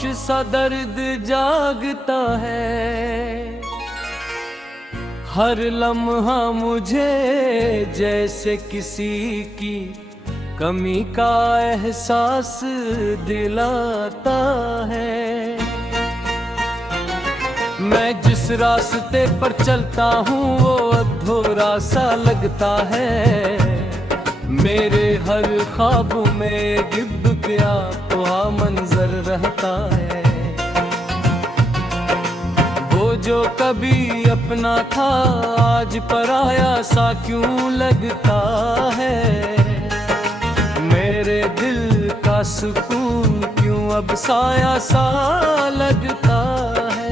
सा दर्द जागता है। हर लम्हा मुझे जैसे किसी की कमी का एहसास दिलाता है। मैं जिस रास्ते पर चलता हूँ वो अधूरा सा लगता है। मेरे हर ख्वाब में गिब गया हुआ मंजर रहता है। वो जो कभी अपना था आज पराया सा क्यों लगता है। मेरे दिल का सुकून क्यों अब साया सा लगता है।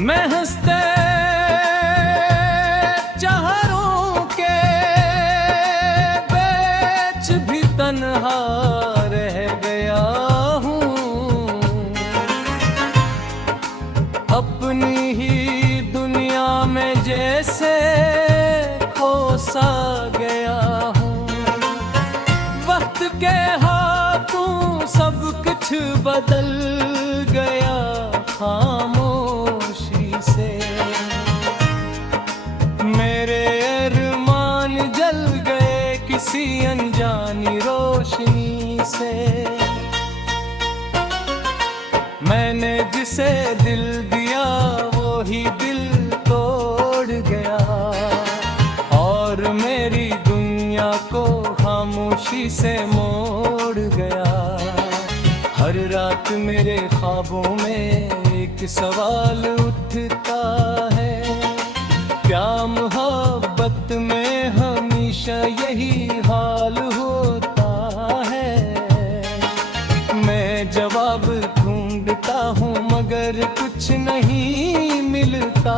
मैं हंसते चेहरों के बीच भी तन्हा रह गया हूँ। अपनी ही दुनिया में जैसे खो सा गया हूँ। वक्त के हाथों सब कुछ बदल गया खामोशी से। मेरे अरमान जल गए किसी अनजानी रोशनी से। मैंने जिसे दिल दिया वो ही दिल तोड़ गया और मेरी दुनिया को खामोशी से मोड़ गया। हर रात मेरे ख्वाबों में एक सवाल उठता है। प्यार मोहब्बत में हमेशा यही हाल होता है। मैं जवाब ढूंढता हूँ मगर कुछ नहीं मिलता।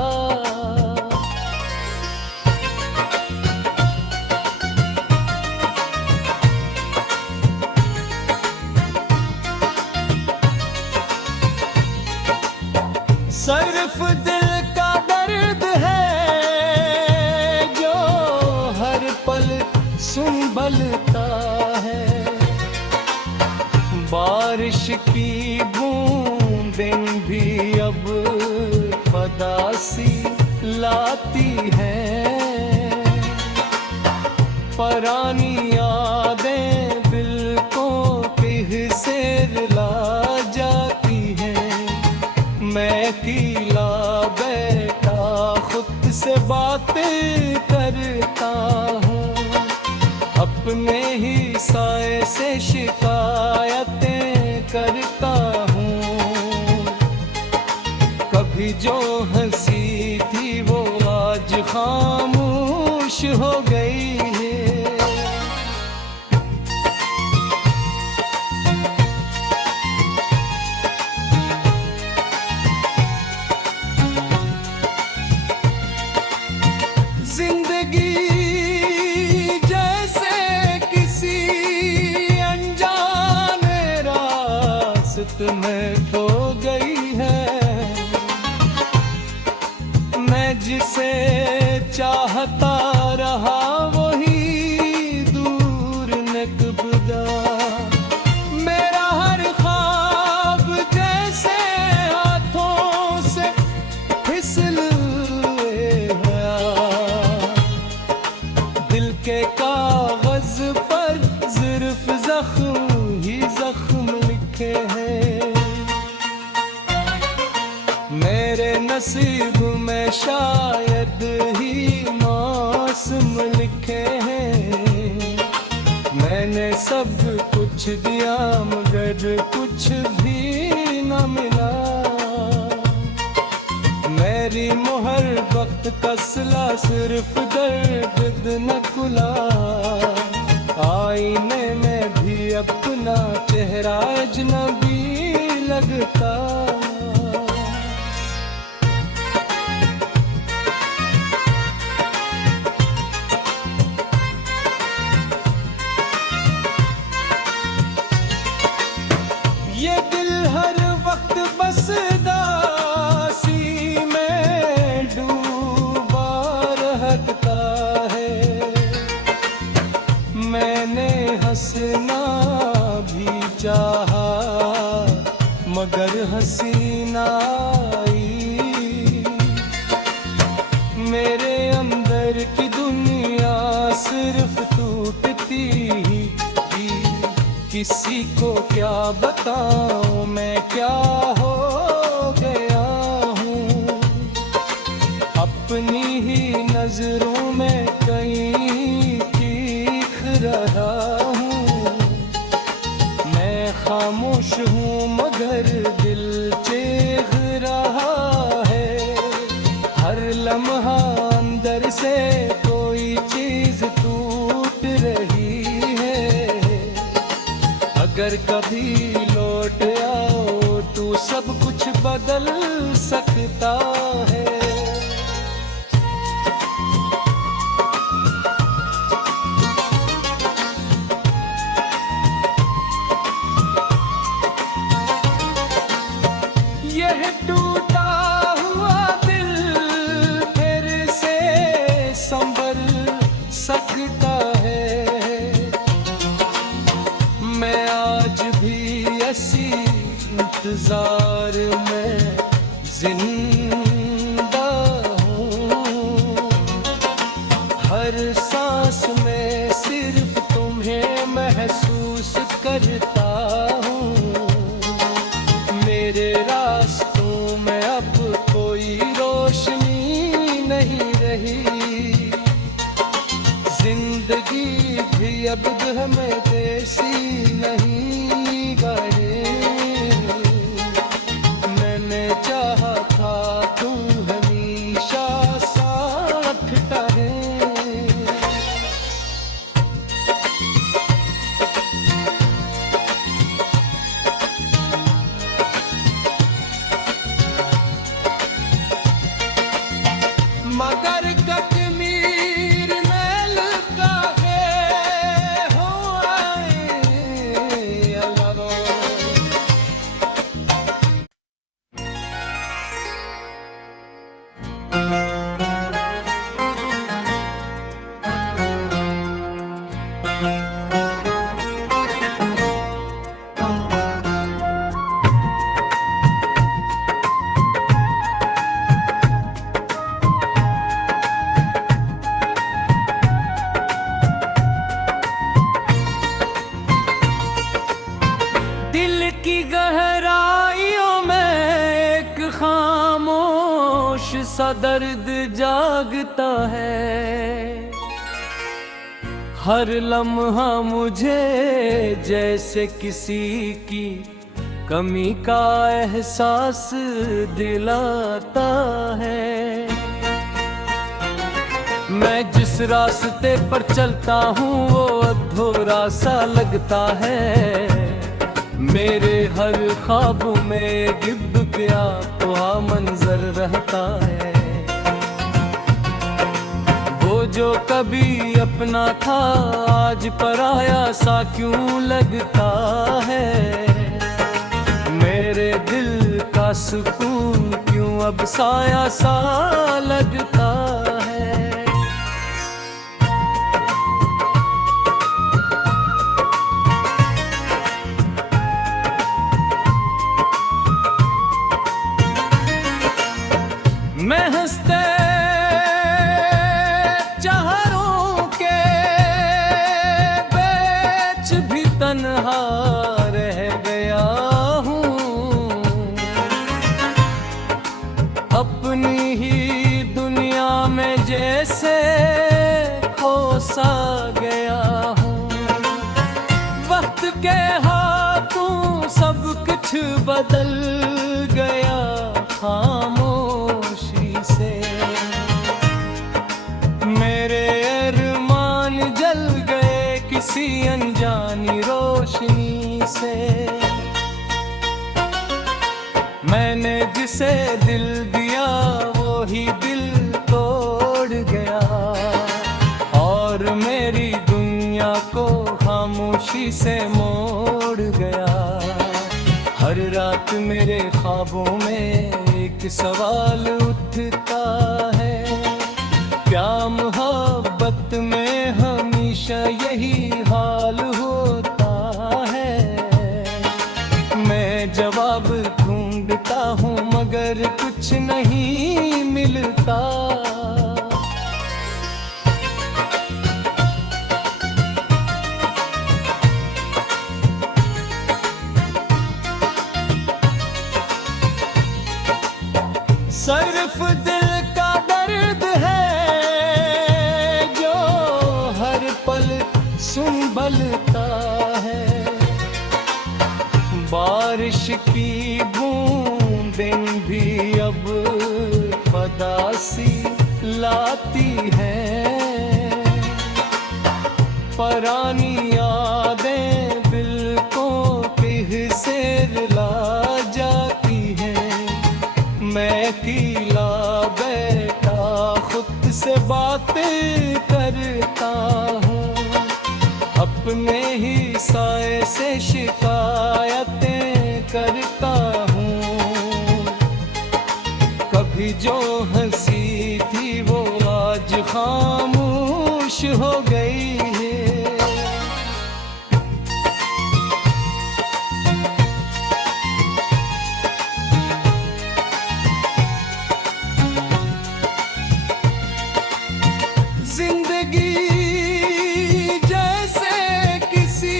सिर्फ दिल का दर्द है जो हर पल संभलता है। बारिश की बूंदें भी अब पदासी लाती हैं। पुरानी यादें बिल्कुल किसे ला जाती हैं। मैं अकेला बैठा खुद से बातें करता हूँ। अपने ही साए से शिकायतें करता हूँ। कभी जो हंसी थी वो आज खामोश हो गई है। जिंदगी जैसे किसी अनजाने रास्ते में खो गई है। मैं जिसे चाहता रहा वही दूर निकबदा। मेरा हर ख्वाब जैसे हाथों से फिसल गया। दिल के कागज पर सिर्फ जख्म ही जख्म लिखे हैं। मेरे नसीब में शायद ही मौसम लिखे हैं। मैंने सब कुछ दिया मगर कुछ भी न मिला। मेरी मोहर वक्त का सिला सिर्फ दर्द न खुला। आईने में भी अपना चेहरा अजनबी लगता। ये दिल हर वक्त बस दासी में पर हसीना आई। मेरे अंदर की दुनिया सिर्फ टूटती ही थी। किसी को क्या बताऊं मैं क्या हो गया हूँ। अपनी ही नजरों में कहीं चीख रहा हूँ। मैं खामोश हूँ मगर दिल चीख रहा है। हर लम्हा अंदर से कोई चीज टूट रही है। अगर कभी लौट आओ तो सब कुछ बदल सकता है। यह टूटा हुआ दिल फिर से संभल सकता है। मैं आज भी ऐसी इंतजार में जिंदा हूँ। हर सांस में सिर्फ तुम्हें महसूस करता हूँ। मेरे रास्तों में अब कोई रोशनी नहीं रही। जिंदगी भी अब हमें जैसी नहीं गई। मैंने चाहा था तू हमेशा साथ रहे। मगर कश्मीर मैल का है हो आए अल्लाह। दिल की गहराइयों में एक खामोश सा दर्द जागता है। हर लम्हा मुझे जैसे किसी की कमी का एहसास दिलाता है। मैं जिस रास्ते पर चलता हूँ वो अधूरा सा लगता है। मेरे हर ख्वाब में गिब गया हुआ मंजर रहता है। वो जो कभी अपना था आज पराया सा क्यों लगता है। मेरे दिल का सुकून क्यों अब साया सा लगता है। मैं हंसते चेहरों के बीच भी तन्हा रह गया हूँ। अपनी ही दुनिया में जैसे खो सा गया हूँ। वक्त के हाथों सब कुछ बदल गया खामोशी से। मेरे अरमान जल गए किसी अनजानी रोशनी से। मैंने जिसे दिल दिया वो ही दिल तोड़ गया। और मेरी दुनिया को खामोशी से मोड़ गया। हर रात मेरे ख्वाबों में एक सवाल उठता है। प्यार मोहब्बत में हमेशा यही हाल होता है। मैं जवाब दूं ढूंढता हूँ मगर कुछ नहीं मिलता। सिर्फ दिल का दर्द है जो हर पल संभलता है। बारिश की बूंदें भी अब पदासी लाती हैं। पुरानी यादें बिल्कुल किसे ला जाती हैं। मैं अकेला बैठा खुद से बातें करता हूँ। अपने ही साए से शिकायतें करता हूँ। कभी जो हंसी थी वो आज खामोश हो गई है। जिंदगी जैसे किसी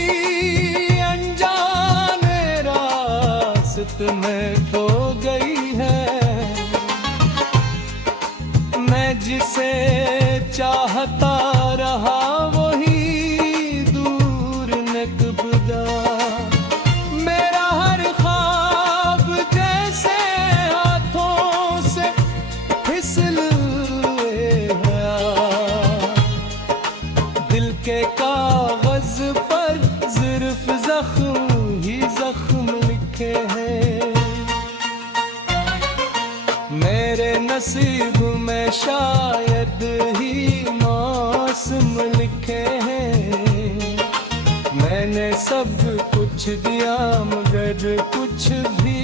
अनजाने रास्ते में खो गई है। मैं जिसे चाहता रहा वही दूर निकबदा। मेरा हर ख्वाब जैसे हाथों से फिसल गया। दिल के कागज पर सिर्फ जख्म ही जख्म लिखे हैं। मेरे नसीब में शायद ही मौसम लिखे हैं। मैंने सब कुछ दिया मगर कुछ भी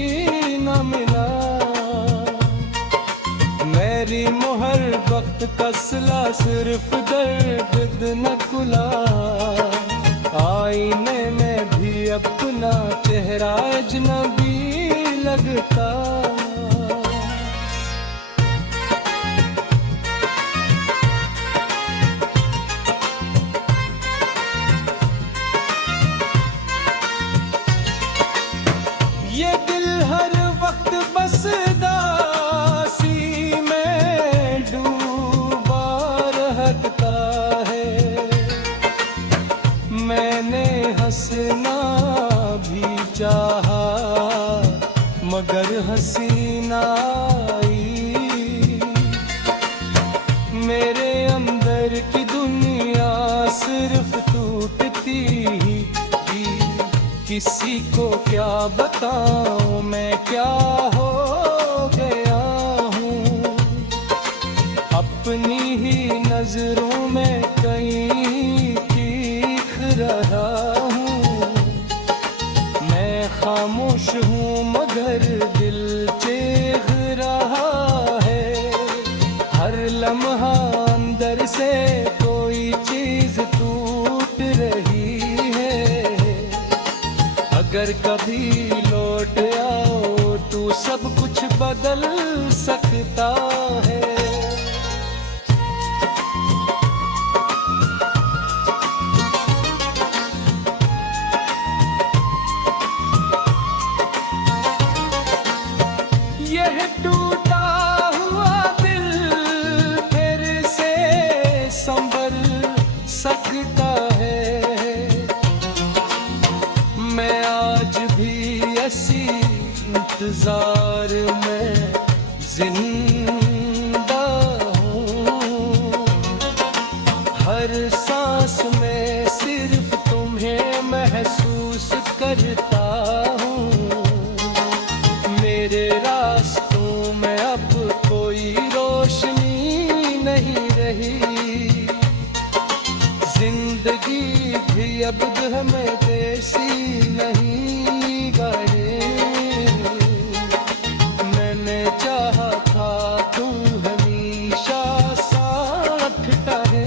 न मिला। मेरी मोहर वक्त का सिला सिर्फ दर्द न खुला। आईने में भी अपना चेहरा अजनबी लगता। ये दिल हर वक्त बस दासी में डूबा रहता है। मैंने हंसना भी चाहा मगर हसीना आई। मेरे अंदर की दुनिया सिर्फ टूटती ही। किसी को क्या बताऊं मैं क्या हो गया हूँ। अपनी ही नजरों में कहीं चीख रहा हूँ। मैं खामोश हूँ मगर दिल चीख रहा है। हर लम्हा अंदर से कोई चीज टूट रही है। अगर कभी लौट आओ तो सब कुछ बदल सकता है। यह टूटा हुआ दिल फिर से संभल सकता है। मैं आज भी ऐसी इंतजार में जिंदा हूँ। हर सांस में सिर्फ तुम्हें महसूस करता हूँ। मेरे रास्तों में अब कोई रोशनी नहीं रही। जिंदगी भी अब हमें देसी नहीं गए। मैंने चाहा था तू हमेशा साथ रहे।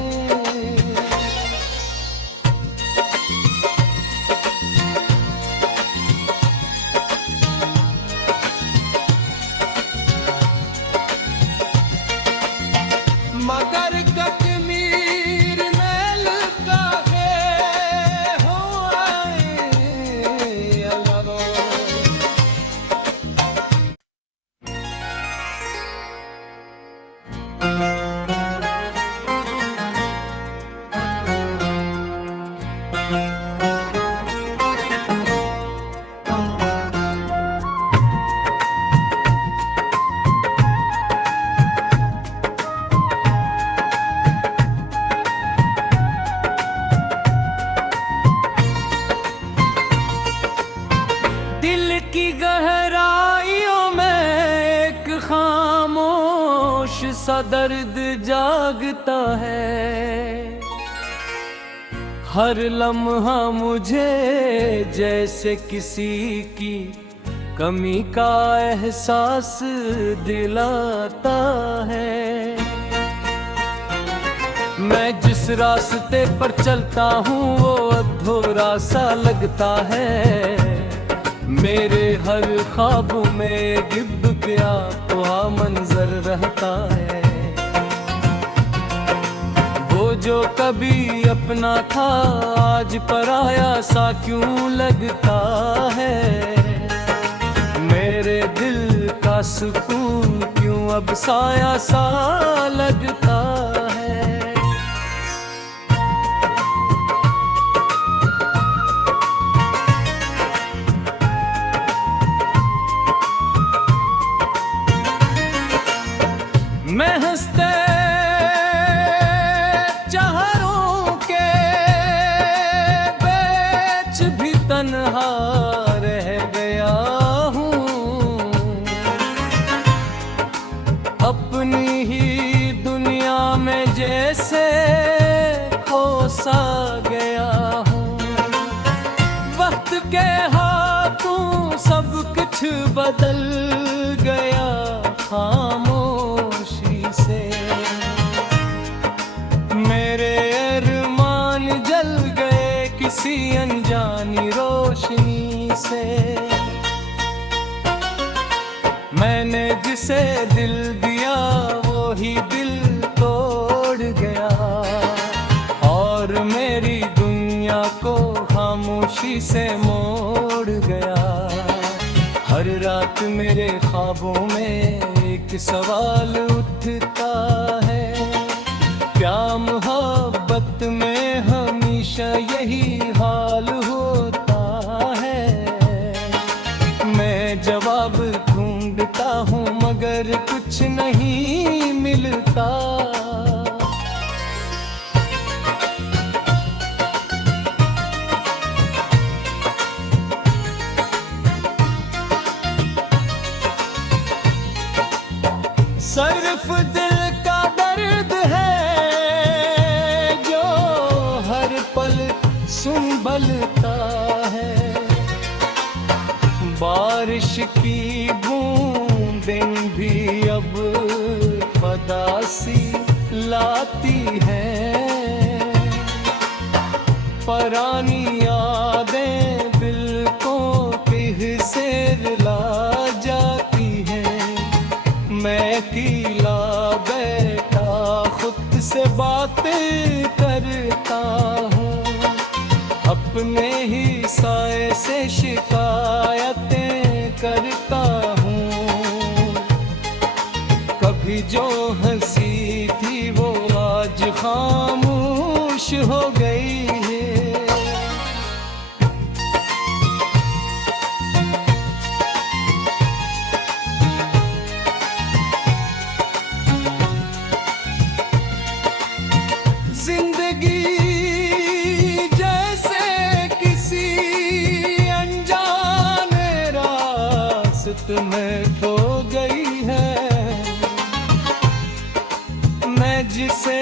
सा दर्द जागता है। हर लम्हा मुझे जैसे किसी की कमी का एहसास दिलाता है। मैं जिस रास्ते पर चलता हूँ वो अधूरा सा लगता है। मेरे हर ख्वाब में गिद्ध क्या वहा मंजर रहता है। वो जो कभी अपना था आज पराया सा क्यों लगता है। मेरे दिल का सुकून क्यों अब साया सा लगता है। मैं हंसते चेहरों के बीच भी तन्हा रह गया हूँ। अपनी ही दुनिया में जैसे खो सा गया हूँ। वक्त के हाथों सब कुछ बदल गया खामोशी से। मेरे अरमान जल गए किसी अनजानी रोशनी से। मैंने जिसे दिल दिया वो ही दिल तोड़ गया और मेरी दुनिया को खामोशी से मोड़ गया। हर रात मेरे ख्वाबों में एक सवाल उठता है। प्यार मोहब्बत में हमेशा यही हाल होता है। मैं जवाब ढूंढता हूँ मगर कुछ नहीं मिलता। सिर्फ दिल का दर्द है जो हर पल संभलता है। बारिश की बूंदें भी अब पदासी लाती हैं। पुरानी यादें बिल्कुल किसे ला जाती हैं। मैं अकेला बैठा खुद से बातें करता हूँ। अपने ही साए से शिकायतें करता हूँ। कभी जो हंसी थी वो आज खामोश हो गई है। जिंदगी जैसे किसी अनजाने रास्ते में खो गई है। मैं जिसे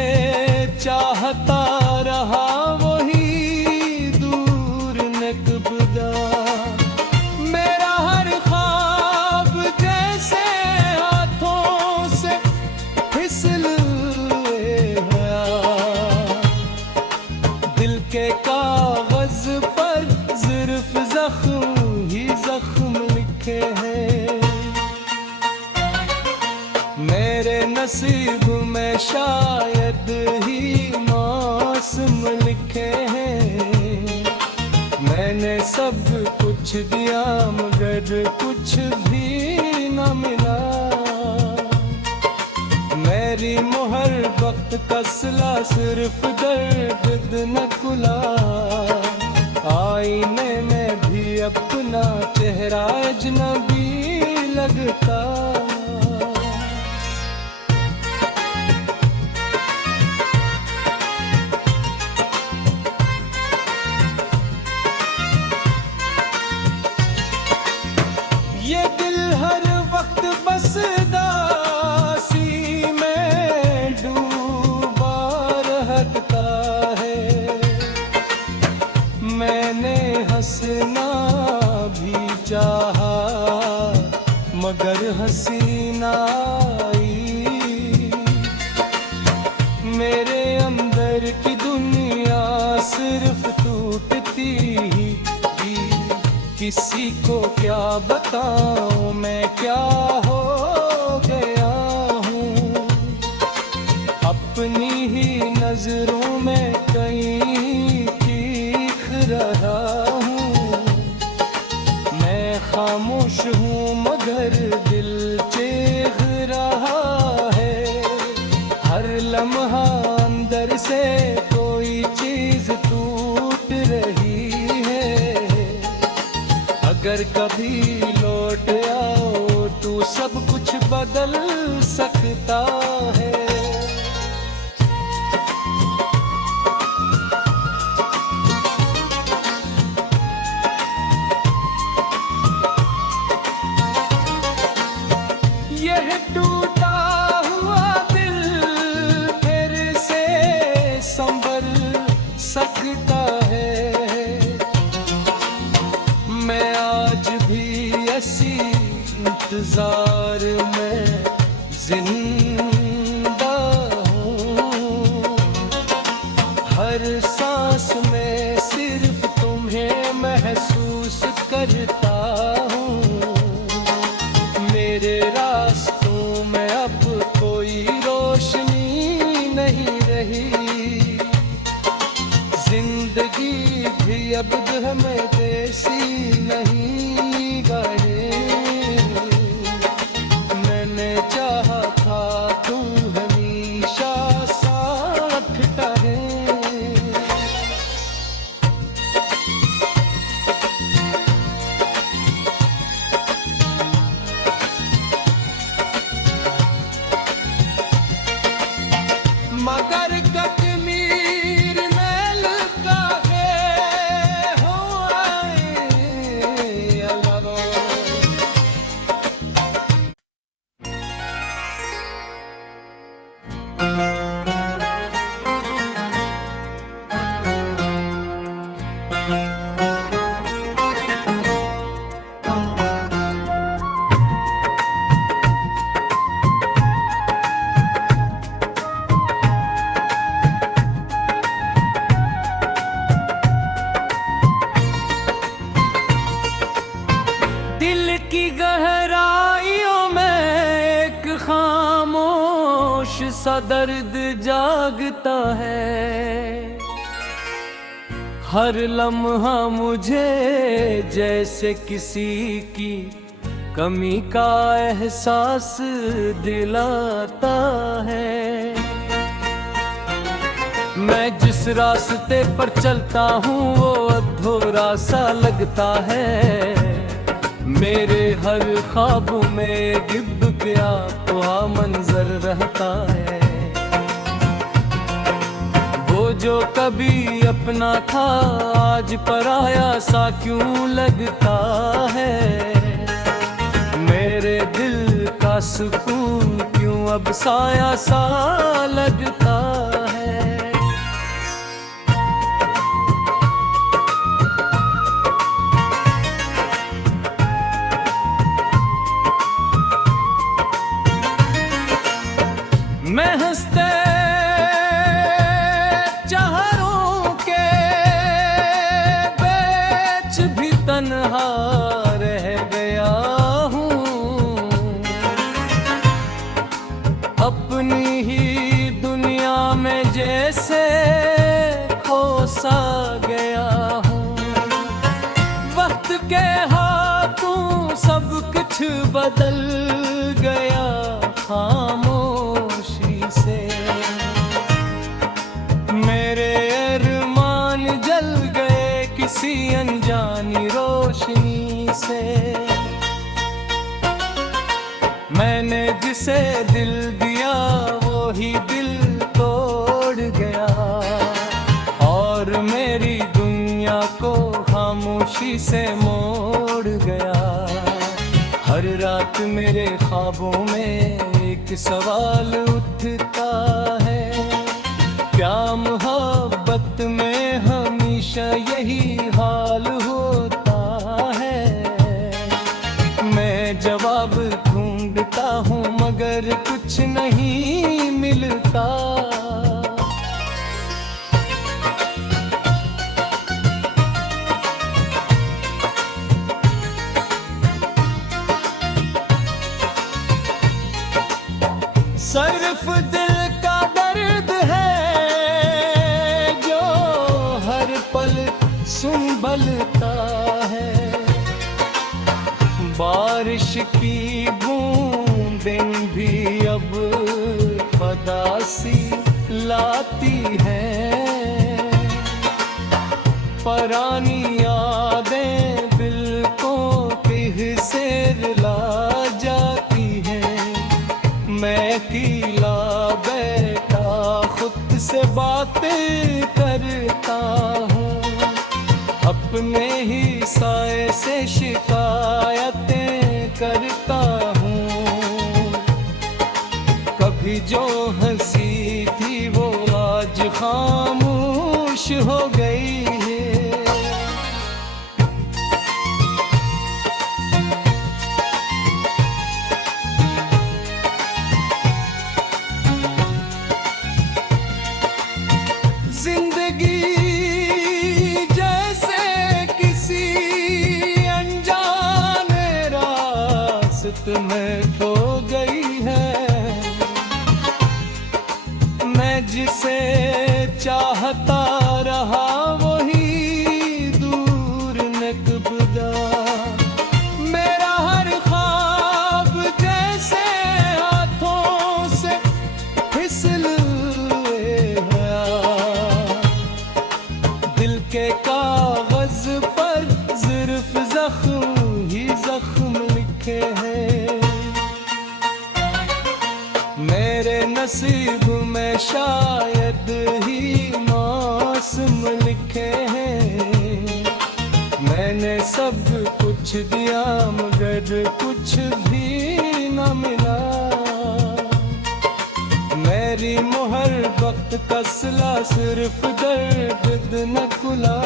चाहता रहा वही दूर निकबदा। मेरा हर ख्वाब जैसे हाथों से फिसल गया। दिल के कागज पर सिर्फ जख्म ही जख्म लिखे हैं। मेरे नसीब में शायद ही मौसम लिखे हैं। मैंने सब कुछ दिया मगर कुछ भी न मिला। मेरी मोहर वक्त का सिला सिर्फ दर्द न खुला। आईने में भी अपना चेहरा अजनबी लगता। ये दिल हर वक्त बस दासी में पर हसीना आई। मेरे अंदर की दुनिया सिर्फ टूटती ही, किसी को क्या बताऊं मैं क्या हो गया हूँ। अपनी ही नजरों में कहीं चीख रहा हूँ। मैं खामोश हूँ मगर दिल चीख रहा है। हर लम्हा अंदर से कोई चीज टूट रही है। अगर कभी लौट आओ तो सब कुछ बदल सकता है। यह टूटा हुआ दिल फिर से संभल सकता है। मैं आज भी ऐसी इंतजार में जिंदा हूँ। हर सांस में सिर्फ तुम्हें महसूस करता हूँ। मेरे रास्तों में अब कोई रोशनी नहीं रही। जिंदगी भी अब हमें जैसी नहीं गए। मैंने चाहा था तू हमेशा साथ रहे। मगर कश्मीर में लगा है हो आए अल्लाह। दिल की गहराइयों में एक खामोश सा दर्द जागता है। हर लम्हा मुझे जैसे किसी की कमी का एहसास दिलाता है। मैं जिस रास्ते पर चलता हूँ वो अधूरा सा लगता है। मेरे हर ख्वाब में गिब गया हुआ मंजर रहता है। वो जो कभी अपना था आज पराया सा क्यों लगता है। मेरे दिल का सुकून क्यों अब साया सा लगता है। मैं हंसते चेहरों के बीच भी तन्हा रह गया हूँ। अपनी ही दुनिया में जैसे खो सा गया हूँ। वक्त के हाथों सब कुछ बदल गया खामोशी से। मेरे अरमान जल गए किसी अनजानी रोशनी से। मैंने जिसे दिल दिया वो ही दिल तोड़ गया। और मेरी दुनिया को खामोशी से मोड़ गया। हर रात मेरे ख्वाबों में एक सवाल उठता है। प्यार मोहब्बत में हमेशा यही हाल होता है। मैं जवाब दूं ढूंढता हूँ मगर कुछ नहीं मिलता। सिर्फ दिल का दर्द है जो हर पल संभलता है। बारिश की बूंदें भी अब पदासी लाती हैं। पुरानी यादें बिल्कुल किसे ला जाती हैं। मैं अकेला बैठा खुद से बातें करता हूँ। अपने ही साए से शिकायतें करता हूँ। कभी जो हंसी थी वो आज खामोश हो गई है। जिंदगी जैसे किसी अनजाने रास्ते में खो गई है। मैं जिसे चाहता रहा वही दूर निकबदा। मेरा हर ख्वाब जैसे हाथों से फिसल गया। दिल के कागज पर सिर्फ जख्म ही जख्म लिखे हैं। मेरे नसीब में शायद ही मौसम लिखे हैं। मैंने सब कुछ दिया मगर कुछ भी न मिला। मेरी मोहर वक्त का सिला सिर्फ दर्द न खुला।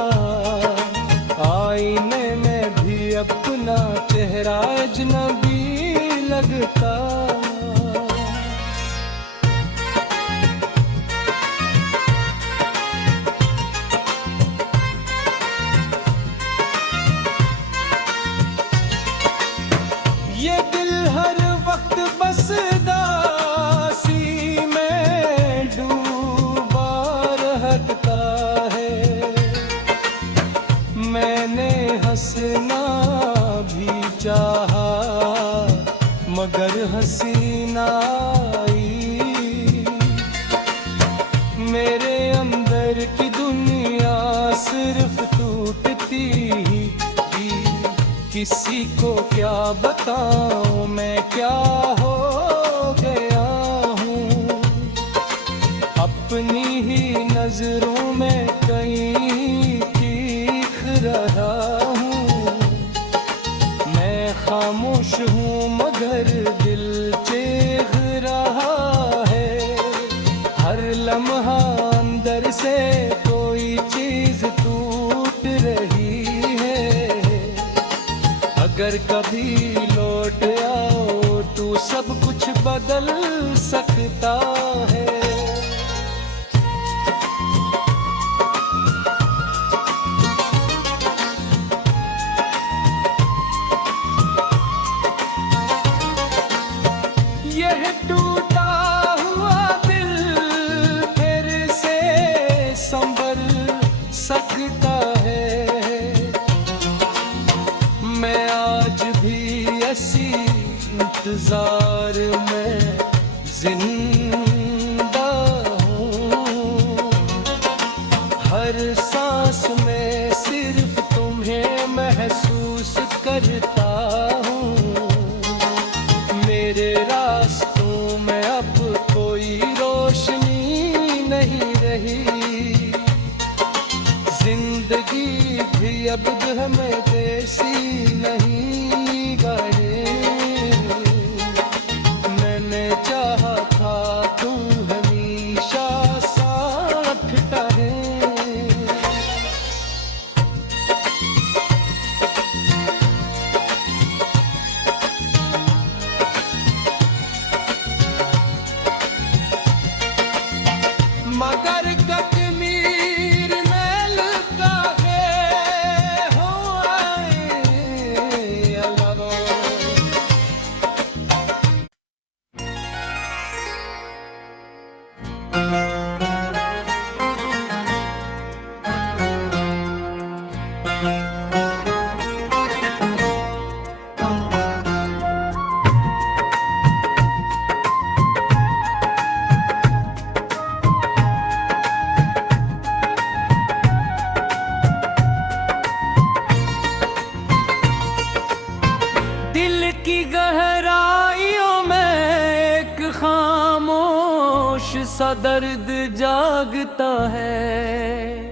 आईने में भी अपना चेहरा अजनबी लगता। ये दिल हर वक्त बस दासी में डूबा रहता है। मैंने हंसना भी चाहा मगर हसीना आई। मेरे अंदर की दुनिया सिर्फ टूटती ही। किसी को क्या बताऊं मैं क्या हो गया हूँ। अपनी ही नजरों में कहीं चीख रहा हूँ। मैं खामोश हूँ मगर दिल चीख रहा है। हर लम्हा अंदर से कोई चीज टूट रही है। अगर कभी लौट आओ तो सब कुछ बदल सकता है। यह टूटा हुआ दिल फिर से संभल सकता है। मैं आज भी ऐसी इंतजार में जिंदा हूँ। हर सांस में सिर्फ तुम्हें महसूस करता हूँ। मेरे रास्तों में अब कोई रोशनी नहीं रही। जिंदगी भी अब हमें जैसी नहीं गए। मैंने चाहा था तू हमेशा साथ रहे। सा दर्द जागता है।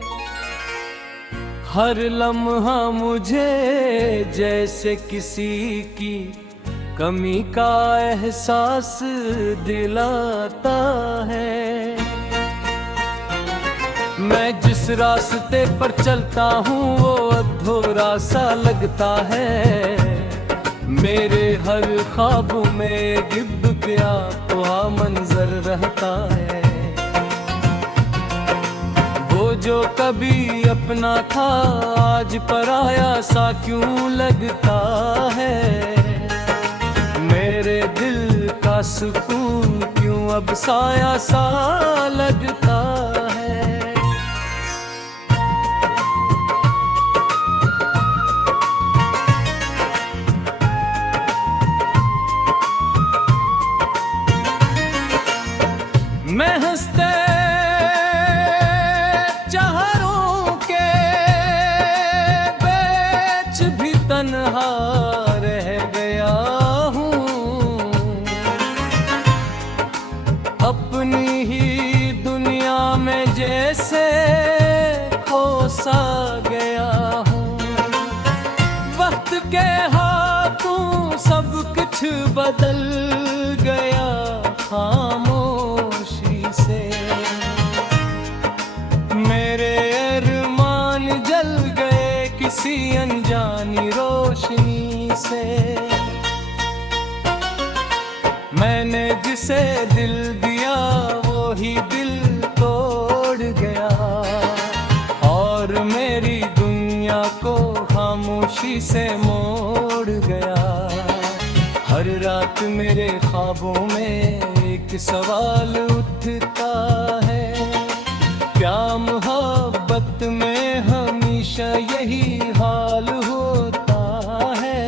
हर लम्हा मुझे जैसे किसी की कमी का एहसास दिलाता है। मैं जिस रास्ते पर चलता हूँ वो अधूरा सा लगता है। मेरे हर ख्वाब में गिद्ध क्या वहा मंजर रहता है। वो जो कभी अपना था आज पराया सा क्यों लगता है। मेरे दिल का सुकून क्यों अब साया सा लगता है। मैं हंसते चेहरों के बीच भी तन्हा रह गया हूँ। अपनी ही दुनिया में जैसे खो सा गया हूँ। वक्त के हाथों सब कुछ बदल गया खामोशी से। मेरे अरमान जल गए किसी अनजानी रोशनी से। मैंने जिसे दिल दिया वो ही दिल तोड़ गया और मेरी दुनिया को खामोशी से मोड़ गया। हर रात मेरे ख्वाबों में एक सवाल उठता है। प्यार मोहब्बत में हमेशा यही हाल होता है।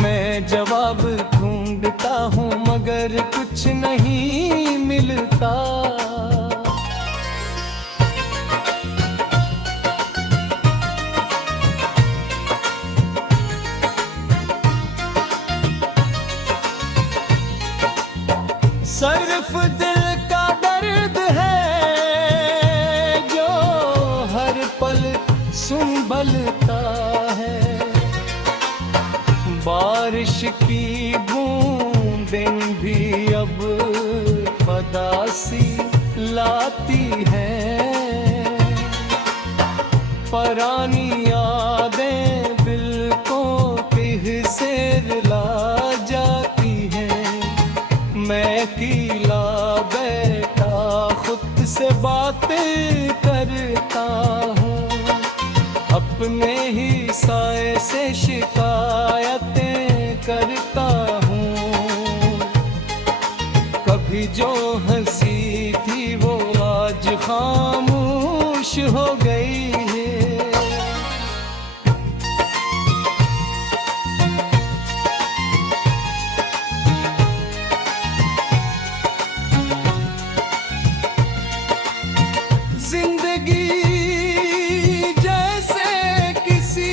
मैं जवाब ढूंढता हूँ मगर कुछ नहीं मिलता। सिर्फ दिल का दर्द है जो हर पल संभलता है। बारिश की बूंदें भी अब उदासी लाती हैं। पुरानी यादें बिल्कुल पिघ से ला जाती हैं। मैं अकेला बैठा खुद से बातें करता हूँ। अपने ही साए से शिकायतें करता हूँ। कभी जो हंसी थी वो आज खामोश हो गई है। जिंदगी जैसे किसी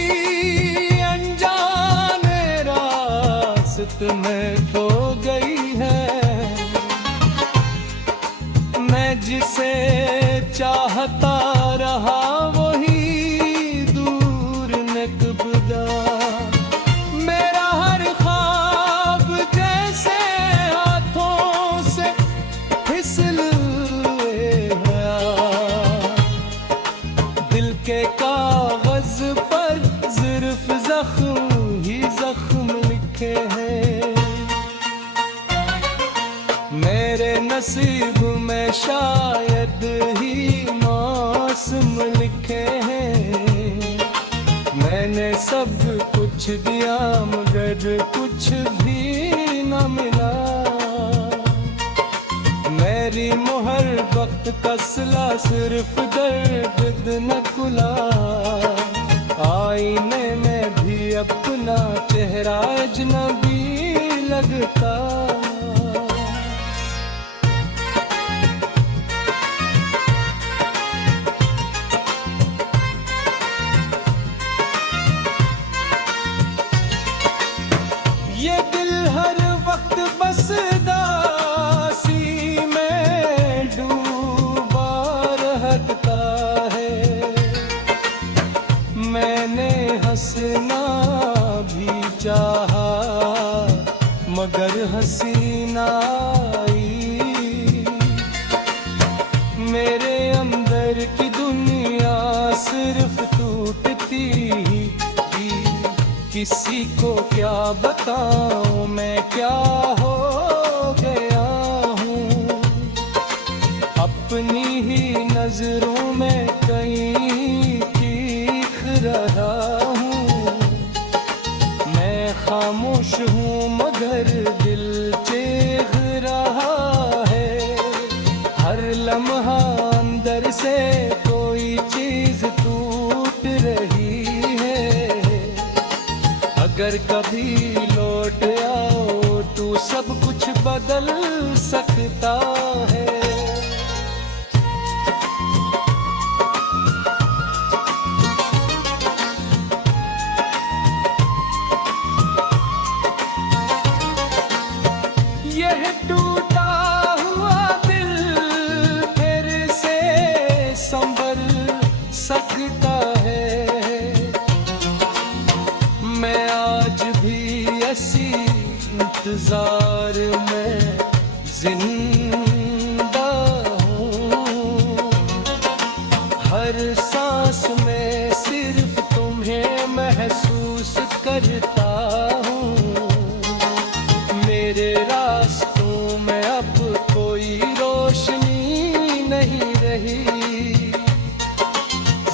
अनजाने रास्ते में खो गई है। मैं जिसे चाहता रहा वही दूर नकबदा। मेरा हर ख्वाब जैसे हाथों से फिसल गया। दिल के कागज पर सिर्फ जख्म ही जख्म लिखे हैं। मेरे नसीब में शायद ही मौसम लिखे हैं। मैंने सब कुछ दिया मगर कुछ भी न मिला। मेरी मोहर वक्त का सिला सिर्फ दर्द न खुला। आईने में भी अपना चेहरा अजनबी लगता। ये दिल हर वक्त बस दासी में पर हसीना आई। मेरे अंदर की दुनिया सिर्फ टूटती ही थी। किसी को क्या बताऊं मैं क्या हो गया हूँ। अपनी ही नजरों में कहीं चीख रहा हूँ। मैं खामोश हूँ मगर दिल चीख रहा है। हर लम्हा अंदर से कोई चीज टूट रही है। अगर कभी लौट आओ तो सब कुछ बदल सकता है। यह टूटा हुआ दिल फिर से संभल सकता है। मैं आज भी ऐसी इंतजार में जिंदा हूँ। हर सांस में सिर्फ तुम्हें महसूस करता हूँ। मेरे रास्तों में अब कोई रोशनी नहीं रही।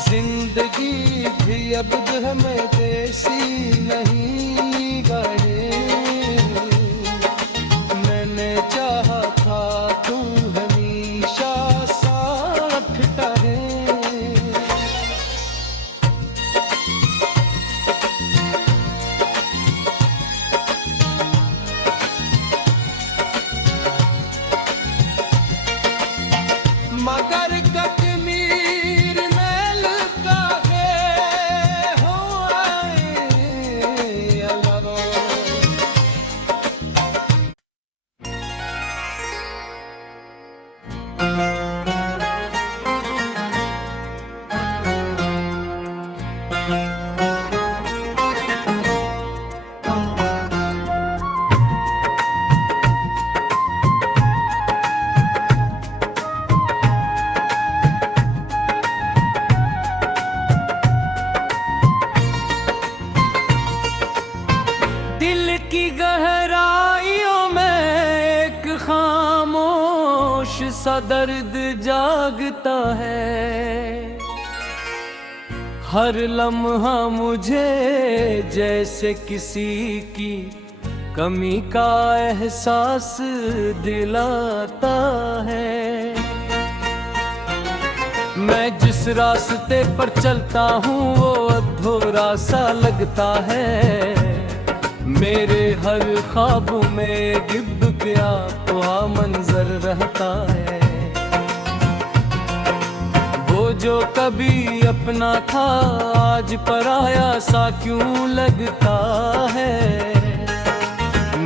जिंदगी भी अब हमें जैसी नहीं गए। मैंने चाहा था तू हमेशा साथ रहे। मगर कश्मीर में लगा है हो आए अल्लाह। दिल की गहराइयों में एक खामोश सा दर्द जागता है। हर लम्हा मुझे जैसे किसी की कमी का एहसास दिलाता है। मैं जिस रास्ते पर चलता हूँ वो अधूरा सा लगता है। मेरे हर ख्वाब में गिब गया हुआ मंजर रहता है। वो जो कभी अपना था आज पराया सा क्यों लगता है।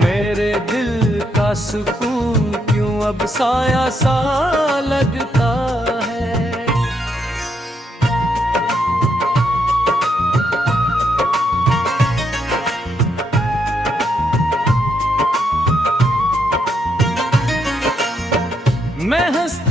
मेरे दिल का सुकून क्यों अब साया सा लगता है। मैं हंसते